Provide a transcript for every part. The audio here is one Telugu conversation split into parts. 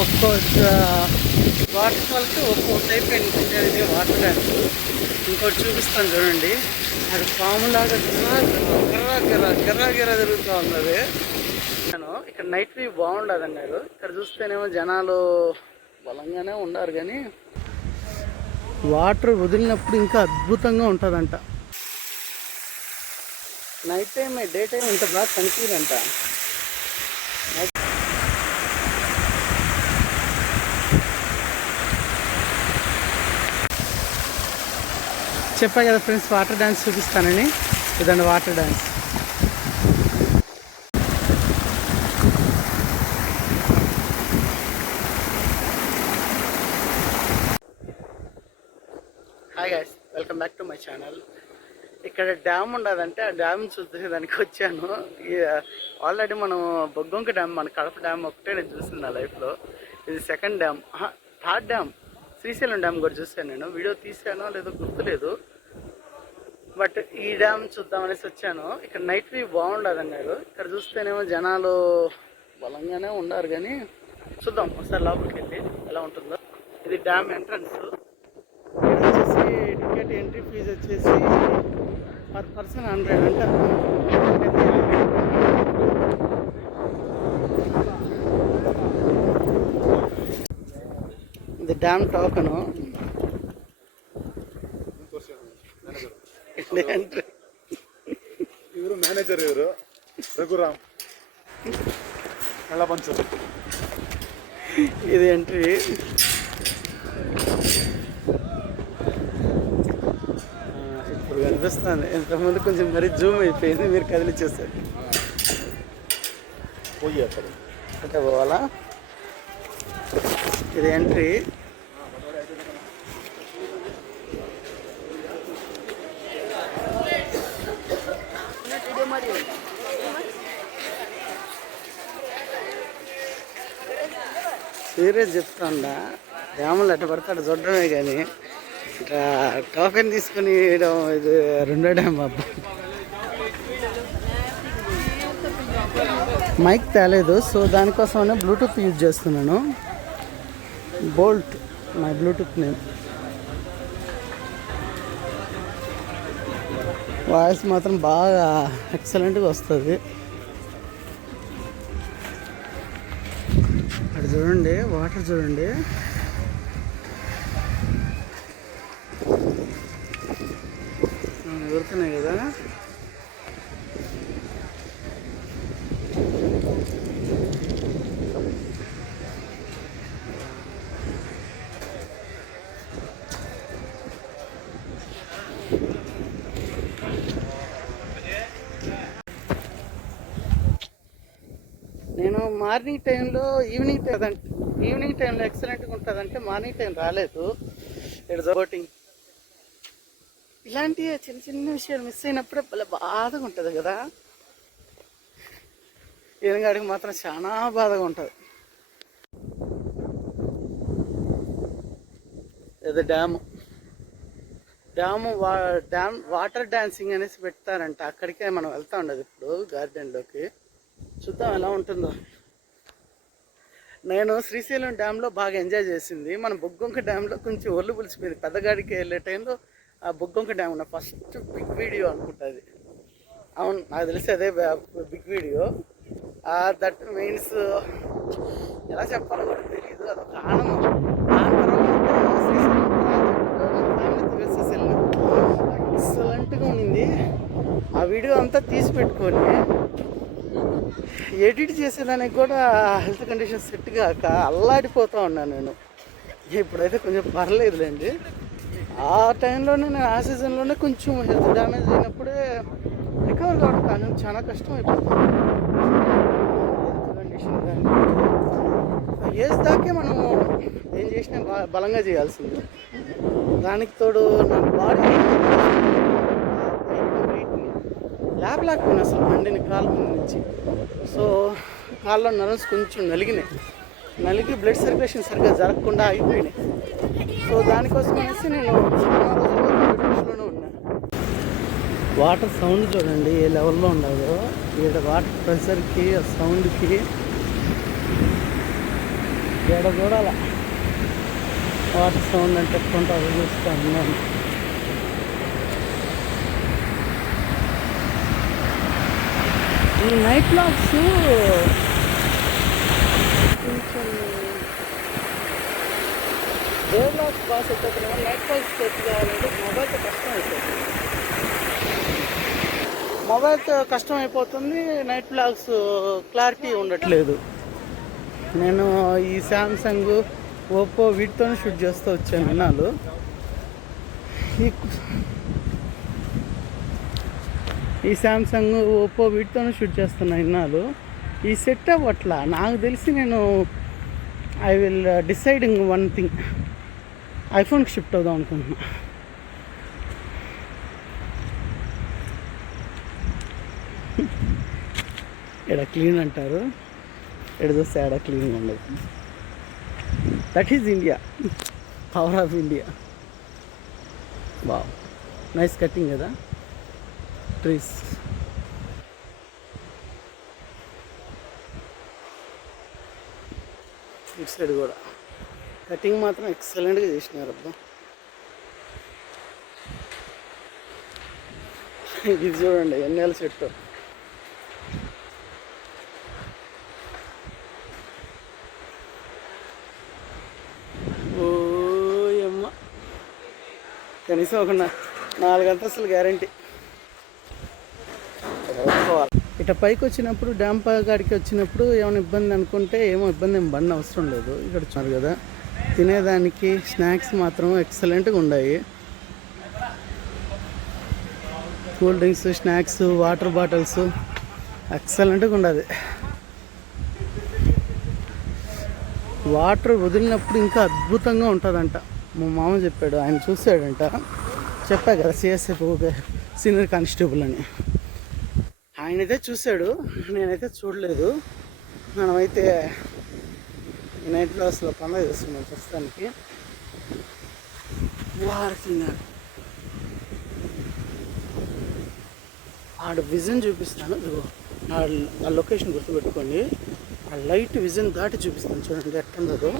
ఒక్కో వాటర్ ఫాల్కి ఒక్కో టైప్ ఎంట్రీ వాటర్ డ్యాన్స్. ఇంకోటి చూపిస్తాను చూడండి, అది పాములాగా గిర్రా తిరుగుతూ ఉన్నది. ఇక్కడ నైట్ వ్యూ బాగుండదు అన్నారు. ఇక్కడ చూస్తేనేమో జనాలు బలంగానే ఉండారు, కానీ వాటర్ వదిలినప్పుడు ఇంకా అద్భుతంగా ఉంటుందంట. నైట్ టైం డే టైం ఇంత బాగా కనిపించదంట. చెప్పా కదా ఫ్రెండ్స్, వాటర్ డ్యాన్స్ చూపిస్తానని. ఇదండి water dance. Hi guys, welcome back to my channel. ఇక్కడ డ్యామ్ ఉండదంటే ఆ డ్యామ్ చూసేదానికి వచ్చాను. ఆల్రెడీ మనం బొగ్గొంక డ్యామ్, మన కడప డ్యామ్ ఒకటే నేను చూసింది నా లైఫ్లో. ఇది second dam, third dam. Srisailam dam కూడా చూసాను. నేను వీడియో తీసానో లేదో గుర్తులేదు, బట్ ఈ డ్యామ్ చూద్దామనేసి వచ్చాను. ఇక్కడ నైట్ వ్యూ బాగుండదు అన్నారు. ఇక్కడ చూస్తేనేమో జనాలు బలంగానే ఉండారు, కానీ చూద్దాం ఒకసారి లోపలికి వెళ్ళి ఎలా ఉంటుందో. ఇది డ్యామ్ ఎంట్రన్స్. వచ్చేసి టికెట్ ఎంట్రీ ఫీజు వచ్చేసి పర్ పర్సన్ 100 అంట. ఇది డ్యామ్ టోకను. ಇವರು ಮ್ಯಾನೇಜರ್, ಇವರು ರಘುರಾಮ್ ಎಲ್ಲ ಬಂತು. ఇది ఎంట్రీ. ఇప్పుడు కనిపిస్తుంది. ఇంతకుముందు కొంచెం మరీ జూమ్ అయిపోయింది, మీరు కదిలిచ్చేస్తారు. పోయి అక్కడ అంటే పోవాలా? ఇది ఎంట్రీ. సీరియస్ చెప్తాండా, డ్యాములు ఎట్ట పడతాడు చూడడమే, కానీ ఇట్లా టోకెన్ తీసుకుని వేయడం ఇది రెండో డ్యామ్. అబ్బా, మైక్ తేలేదు, సో దానికోసమనే బ్లూటూత్ యూజ్ చేస్తున్నాను. Boult my Bluetooth name. Voice మాత్రం బాగా ఎక్సలెంట్గా వస్తుంది. అక్కడ చూడండి, వాటర్ చూడండి. దొరుకుతున్నాయి కదా. నేను మార్నింగ్ టైంలో ఈవినింగ్ టైంలో ఎక్సలెంట్గా ఉంటుందంటే మార్నింగ్ టైం రాలేదు. It's boating. ఇలాంటి చిన్న చిన్న విషయాలు మిస్ అయినప్పుడే భలే బాధగా ఉంటుంది కదా. ఈయనగాడికి మాత్రం చాలా బాధగా ఉంటుంది. ఇది డ్యాము. డ్యామ్ వాటర్ డాన్సింగ్ అనేసి పెడతారంట. అక్కడికే మనం వెళ్తా ఉండదు ఇప్పుడు గార్డెన్లోకి. చూద్దాం ఎలా ఉంటుందో. నేను శ్రీశైలం డ్యామ్లో బాగా ఎంజాయ్ చేసింది. మన బొగ్గొంక డ్యామ్లో కొంచెం ఒళ్ళు పులిసిపోయింది. పెద్దగాడికి వెళ్ళే టైంలో ఆ బొగ్గొంక డ్యామ్ నా ఫస్ట్ బిగ్ వీడియో అనుకుంటుంది. అవును, నాకు తెలిసి అదే బిగ్ వీడియో. దట్ మీన్స్ ఎలా చెప్పాలో కూడా తెలియదు, అదొక ఆనందం. దాని తర్వాత శ్రీశైలం ఫ్యామిలీతో కలిసి ఎక్సలెంట్గా ఉండింది. ఆ వీడియో అంతా తీసి పెట్టుకొని ఎడిట్ చేసేదానికి కూడా హెల్త్ కండిషన్ సెట్ కాక అల్లాడిపోతూ ఉన్నాను నేను. ఇప్పుడైతే కొంచెం పర్లేదులేండి. ఆ టైంలోనే నేను ఆ సీజన్లోనే కొంచెం హెల్త్ డ్యామేజ్ అయినప్పుడే రికవర్ కావడం కానీ చాలా కష్టం అయిపోతుంది. హెల్త్ కండిషన్ కానీ ఏజ్ దాకే మనం ఏం చేసినా బలంగా చేయాల్సింది. దానికి తోడు నా బాడీ లేపలేకపోయినా అసలు బండిని కాళ్ళ నుంచి. సో కాళ్ళలో నర్వ్స్ కొంచెం నలిగి బ్లడ్ సర్క్యులేషన్ సరిగ్గా జరగకుండా అయిపోయినాయి. సో దానికోసం అనేసి నేను చాలా రోజులు ఉన్నాను. వాటర్ సౌండ్ చూడండి ఏ లెవెల్లో ఉండదో. ఇక్కడ వాటర్ ప్రెషర్కి, ఆ సౌండ్కి ఏడ చూడాల వాటర్ సౌండ్ అంటే ఎట్లుంటుందో చూస్తాను నేను. ఈ నైట్ బ్లాగ్స్ కొంచెం డే బ్లాగ్స్ బాగా సెట్ అవుతున్నాయి. నైట్ బ్లాగ్స్ సెట్ కావాలంటే మొబైల్తో కష్టం అయిపోతుంది. మొబైల్తో కష్టం అయిపోతుంది. నైట్ బ్లాగ్స్ క్లారిటీ ఉండట్లేదు. నేను ఈ శాంసంగ్, ఓప్పో వీటితోనే షూట్ చేస్తూ వచ్చాను ఇన్నాళ్ళు. ఈ శాంసంగ్, ఓప్పో వీటితోనే షూట్ చేస్తున్నా ఇన్నాళ్ళు. ఈ సెట్ అవ్వట్లా నాకు తెలిసి. నేను I will deciding one thing, ఐఫోన్కి షిఫ్ట్ అవుదాం అనుకుంటున్నా. ఇక్కడ క్లీన్ అంటారు, ఎక్కడ చూస్తే ఆడ క్లీన్ ఉండదు. That is India, power of India. Wow, nice cutting కదా ట్రీస్. ఇటు సైడ్ కూడా కటింగ్ మాత్రం ఎక్సలెంట్గా చేసినారు అబ్బా. ఇది చూడండి ఎన్నేళ్ళ చెట్టు. ఓయమ్మ, కనీసం ఒక 4 అంతస్తులు గ్యారంటీ. ఇట్లా పైకి వచ్చినప్పుడు డ్యామ్ కాడికి వచ్చినప్పుడు ఏమైనా ఇబ్బంది అనుకుంటే ఏమో ఇబ్బంది ఏం బండి అవసరం లేదు. ఇక్కడ వచ్చారు కదా, తినేదానికి స్నాక్స్ మాత్రం ఎక్సలెంట్గా ఉన్నాయి. Cool drinks, snacks, water bottles ఎక్సలెంట్గా ఉండదు. వాటర్ వదిలినప్పుడు ఇంకా అద్భుతంగా ఉంటుందంట. మా మామ చెప్పాడు, ఆయన చూసాడంట. చెప్పా కదా సిఎస్ఎఫ్ సీనియర్ కానిస్టేబుల్ అని. ఆయనైతే చూశాడు, నేనైతే చూడలేదు. మనమైతే నైట్ క్లాస్లో పండుగ చేస్తున్నాం ప్రస్తుతానికి. ఆడ విజన్ చూపిస్తాను, ఆ లొకేషన్ గుర్తుపెట్టుకోండి. ఆ లైట్ విజన్ దాటి చూపిస్తాను, చూడండి ఎట్లుందో.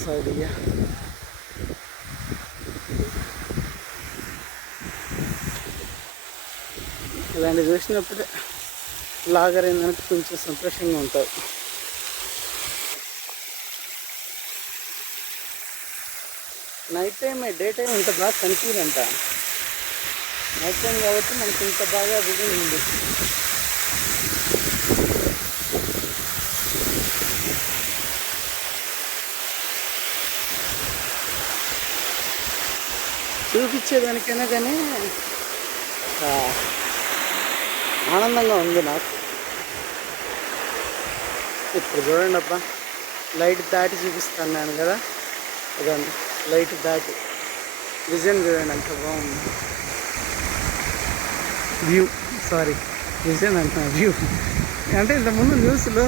సరిగా ఇలాంటి చూసినప్పుడే లాగర్ అయిందనక కొంచెం సంతోషంగా ఉంటుంది. నైట్ టైం డే టైం ఇంత బాగా కనిపించదంట. నైట్ టైం కాబట్టి మనకి ఇంత బాగా విజన్ ఉంది. చూపించేదానికైనా కానీ ఆనందంగా ఉంది నాకు. ఇప్పుడు చూడండి అబ్బా, లైట్ దాటి చూపిస్తాను నేను కదా, ఇదండి లైట్ దాటి విజన్ చూడండి అంత బాగుంది. వ్యూ, సారీ విజన్ అంటున్నా, వ్యూ అంటే ఇంతకుముందు న్యూస్లో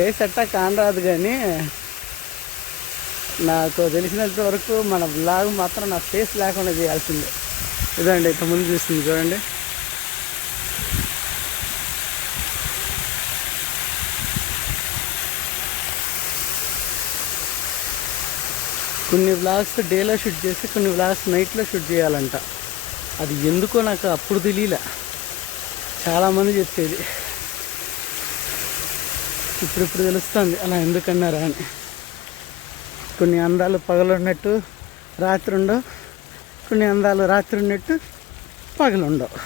ఏ సెట్టా కానరాదు, కానీ నాకు తెలిసినంత వరకు మన బ్లాగ్ మాత్రం నా ఫేస్ లేకుండా చేయాల్సిందే. ఇదండి ఇంతకుముందు చూస్తుంది చూడండి. కొన్ని వ్లాగ్స్ డేలో షూట్ చేసి కొన్ని వ్లాగ్స్ నైట్లో షూట్ చేయాలంట. అది ఎందుకో నాకు అప్పుడు తెలియలే, చాలామంది చెప్పేది. ఇప్పుడు తెలుస్తుంది అలా ఎందుకన్నారా అని. కొన్ని అందాలు పగలు ఉన్నట్టు రాత్రి ఉండవు, కొన్ని అందాలు రాత్రి ఉన్నట్టు పగలు ఉండవు.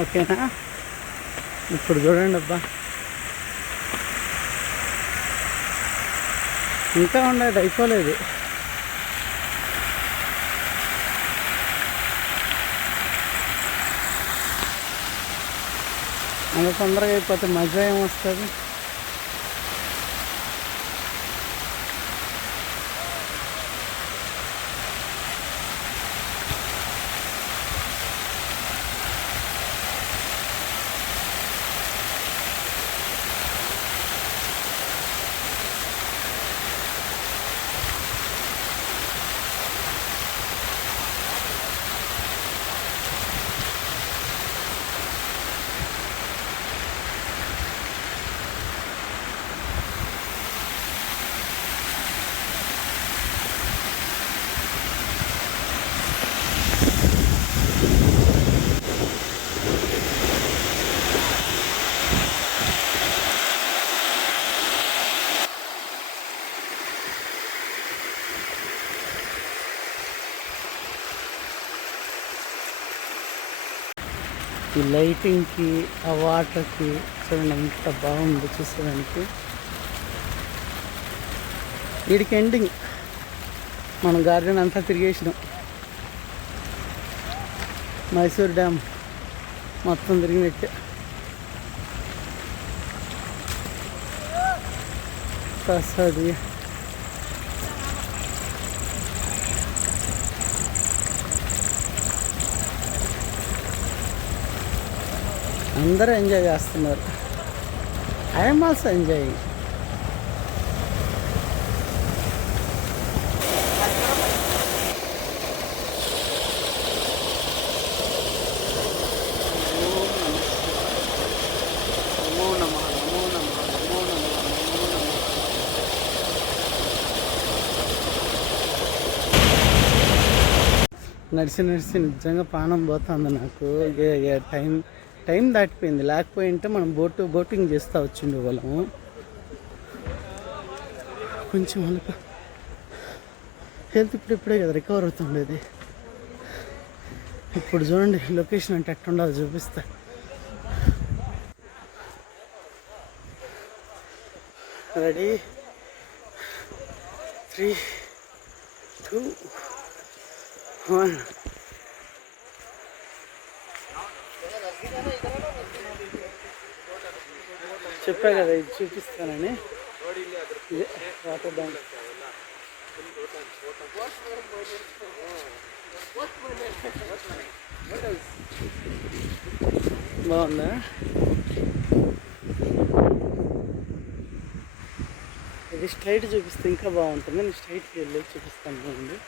ఓకేనా? ఇప్పుడు చూడండి అబ్బా, ఇంకా ఉండదు, అయిపోలేదు. అంత తొందరగా అయిపోతే మజా ఏమొస్తుంది? ఈ లైటింగ్కి, ఆ వాటర్కి చూడండి ఎంత బాగుంది చూసేదానికి. వీడికి ఎండింగ్, మనం గార్డెన్ అంతా తిరిగేసినాం. మైసూర్ డ్యామ్ మొత్తం తిరిగినట్టే. ప్రసాది అందరూ ఎంజాయ్ చేస్తున్నారు. I'm also enjoying. నడిచి నిజంగా ప్రాణం పోతుంది నాకు. టైం దాటిపోయింది. లేకపోయింటే మనం బోటింగ్ చేస్తూ వచ్చిండే వాళ్ళము. కొంచెం వాళ్ళకి హెల్త్ ఇప్పుడే కదా రికవర్ అవుతుండేది. ఇప్పుడు చూడండి లొకేషన్ అంటే ఎట్టుండాలో చూపిస్తా. రెడీ 3, 2, 1. చెప్పా కదా ఇది చూపిస్తానని. ఇదే వాటర్ డ్యామ్. బాగుందా? ఇది స్ట్రైట్ చూపిస్తే ఇంకా బాగుంటుంది. నేను స్ట్రైట్కి వెళ్ళి చూపిస్తాను. బాగుంది.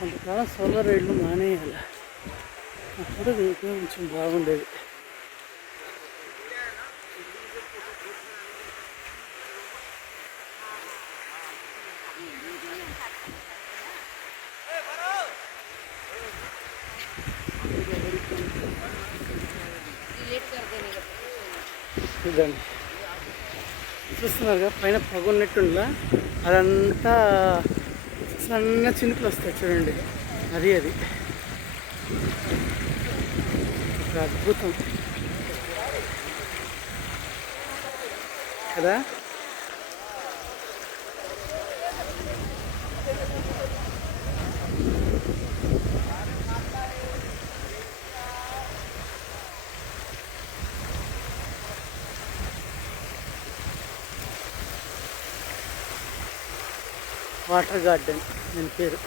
కొంతకాలం సోలార్ రైడ్లు మానేయాలి, అప్పుడు కొంచెం బాగుండేది. ఇదండి చూస్తున్నారుగా, పైన పగున్నట్టుందా, అదంతా సన్న చినుకులు వస్తాయి చూడండి. అది ఒక అద్భుతం కదా. వాటర్ గార్డెన్ దీని పేరు.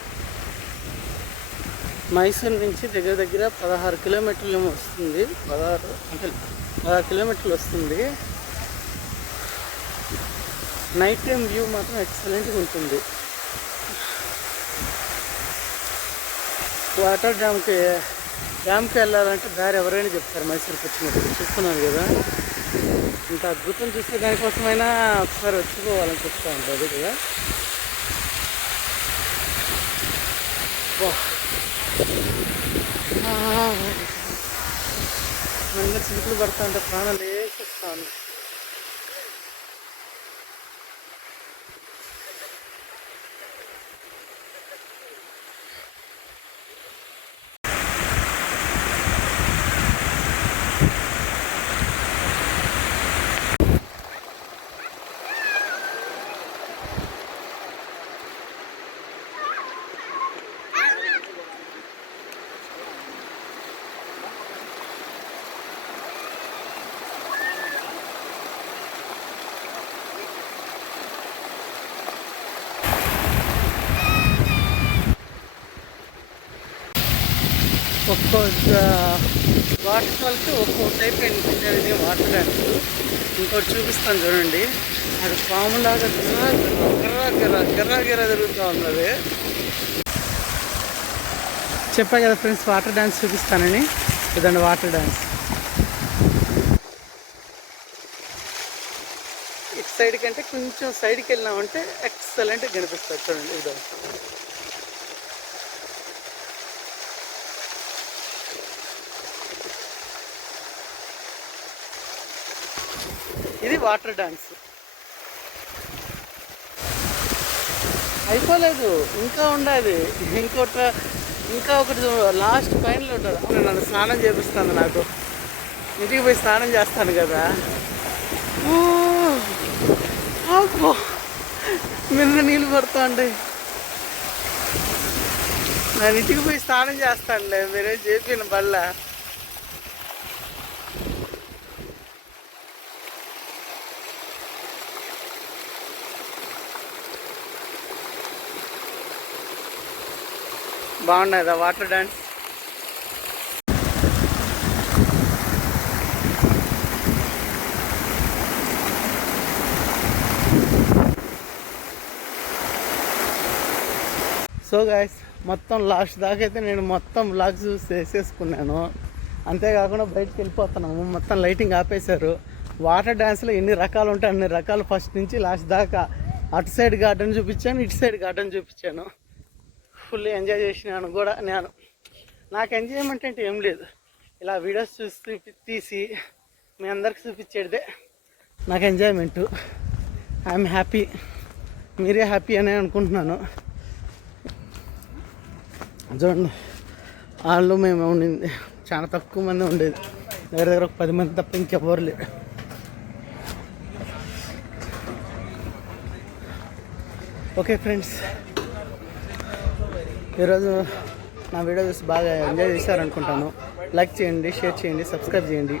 మైసూర్ నుంచి దగ్గర 16 కిలోమీటర్లు ఏమో వస్తుంది. 16 కిలోమీటర్లు వస్తుంది. నైట్ టైం వ్యూ మాత్రం ఎక్సలెంట్గా ఉంటుంది. వాటర్ డ్యామ్కి వెళ్ళాలంటే దారి ఎవరైనా చెప్తారు మైసూర్కి వచ్చినప్పుడు. చూస్తున్నాను కదా, ఇంత అద్భుతం చూస్తే దానికోసమైనా ఒకసారి వచ్చిపోవాలని చెప్తా ఉంటుంది కదా. మంచిగా చినుకులు పడతా ఉంటే ప్రాణాలు వేసేస్తాను. ఒక్కో వాటర్ ఫాల్కి ఒక్కో టైప్ ఇది వాటర్ డ్యాన్స్. ఇంకోటి చూపిస్తాను చూడండి, అది పాములాగా గిర్రా తిరుగుతూ ఉన్నది. చెప్పా కదా ఫ్రెండ్స్, వాటర్ డ్యాన్స్ చూపిస్తానని. ఇదండి వాటర్ డ్యాన్స్. ఇటు సైడ్ కంటే కొంచెం సైడ్కి వెళ్ళినామంటే ఎక్సలెంట్గా కనిపిస్తుంది. చూడండి ఇదో ఇది వాటర్ డ్యాన్స్. అయిపోలేదు, ఇంకా ఉండాలి. ఇంకా ఒకటి లాస్ట్ ఫైనల్ ఉంటుంది. నన్ను స్నానం చేపిస్తాను. నాకు ఇంటికి పోయి స్నానం చేస్తాను కదా. అబ్బో మీద నీళ్ళు పడుతుంది. నేను ఇంటికి పోయి స్నానం చేస్తానులే, మీరేం చేపిన బళ్ళ. బాగున్నదా వాటర్ డ్యాన్స్? సో గాయస్, మొత్తం లాస్ట్ దాకా అయితే నేను మొత్తం వ్లాగ్స్ వేసేసుకున్నాను. అంతేకాకుండా బయటకు వెళ్ళిపోతున్నాము. మొత్తం లైటింగ్ ఆపేశారు. వాటర్ డ్యాన్స్లో ఎన్ని రకాలు ఉంటాయి అన్ని రకాలు, ఫస్ట్ నుంచి లాస్ట్ దాకా. అటు సైడ్ గార్డెన్ చూపించాను, ఇటు సైడ్ గార్డెన్ చూపించాను. ఫుల్ ఎంజాయ్ చేసినాను కూడా నేను. నాకు ఎంజాయ్మెంట్ అంటే ఏం లేదు, ఇలా వీడియోస్ చూసి తీసి మీ అందరికి చూపించేదే నాకు ఎంజాయ్మెంటు. I'm happy. మీరే హ్యాపీ అనే అనుకుంటున్నాను. చూడండి, వాళ్ళు మేము ఉండింది చాలా తక్కువ మంది ఉండేది, దగ్గర ఒక 10 మంది తప్ప ఇంకెవ్వరు లేరు. ఓకే ఫ్రెండ్స్, ఈరోజు నా వీడియో చూసి బాగా ఎంజాయ్ చేశారనుకుంటాను. లైక్ చేయండి, షేర్ చేయండి, సబ్స్క్రైబ్ చేయండి.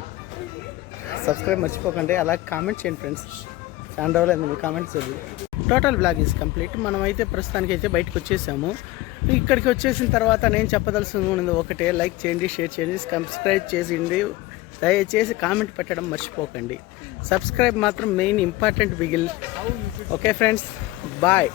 సబ్స్క్రైబ్ మర్చిపోకండి. అలాగే కామెంట్ చేయండి ఫ్రెండ్స్. చాలా రోజులైంది మీ కామెంట్స్ చదివి. Total blog is complete. మనమైతే ప్రస్తుతానికి అయితే బయటకు వచ్చేసాము. ఇక్కడికి వచ్చేసిన తర్వాత నేను చెప్పదలసింది ఉన్నది ఒకటే, లైక్ చేయండి, షేర్ చేయండి, సబ్స్క్రైబ్ చేసిండి. దయచేసి కామెంట్ పెట్టడం మర్చిపోకండి. సబ్స్క్రైబ్ మాత్రం మెయిన్ ఇంపార్టెంట్ బిగిల్. Okay friends, bye.